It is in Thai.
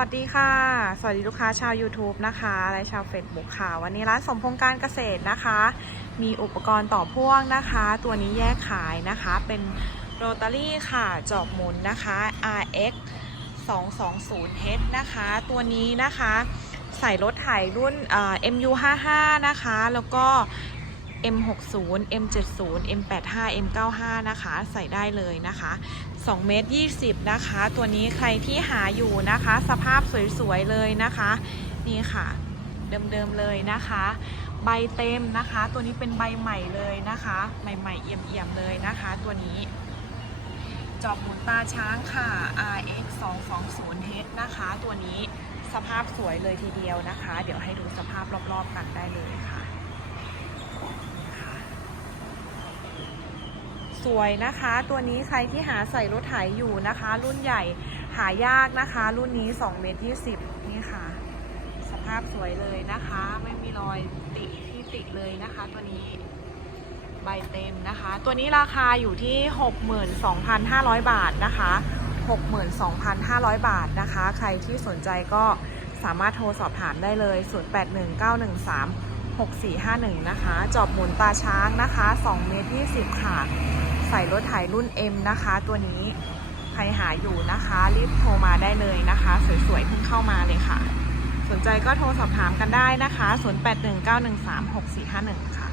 สวัสดีค่ะ สวัสดีลูกค้าชาว YouTube นะคะ และชาว Facebook ค่ะ วันนี้ร้านสมพงษ์การเกษตรนะคะ มีอุปกรณ์ต่อพ่วงนะคะ ตัวนี้แยกขายนะคะ เป็นโรตารี่ค่ะ จอบหมุนนะคะ RX 220H นะคะ ตัวนี้นะคะ ใส่รถไถรุ่น MU55 นะคะ แล้วก็ M60 M70 M85 M95 นะคะ ใส่ได้เลยนะคะ2เมตร20 นะคะ ตัวนี้ใครที่หาอยู่นะคะ สภาพสวยๆเลยนะคะ นี่ค่ะ เดิมๆเลยนะคะ ใบเต็มนะคะ ตัวนี้เป็นใบใหม่เลยนะคะ ใหม่ๆเอี่ยมๆเลยนะคะ ตัวนี้ จอบหมุนตาช้างค่ะ RX 220H นะคะ ตัวนี้สภาพสวยเลยทีเดียวนะคะ เดี๋ยวให้ดูสภาพรอบๆกันได้เลยค่ะ สวยนะคะ ตัวนี้ใครที่หาใส่รถไถอยู่นะคะ รุ่นใหญ่หายากนะคะ รุ่นนี้2เมตร20นี่ค่ะ สภาพสวยเลยนะคะ ไม่มีรอยติที่ติเลยนะคะ ตัวนี้ใบเต็มนะคะ ตัวนี้ราคาอยู่ที่ 62,500 บาทนะคะ 62,500 บาทนะคะ ใครที่สนใจก็สามารถโทรสอบถามได้เลย 081913 6451 นะคะ จอบหมุนตาช้างนะคะ 2 เมตร 20 ค่ะ ใส่รถไถรุ่น M นะคะ ตัวนี้ใครหาอยู่นะคะ รีบโทรมาได้เลยนะคะ สวยๆเพิ่งเข้ามาเลยค่ะ สนใจก็โทรสอบถามกันได้นะคะ 0819136451 ค่ะ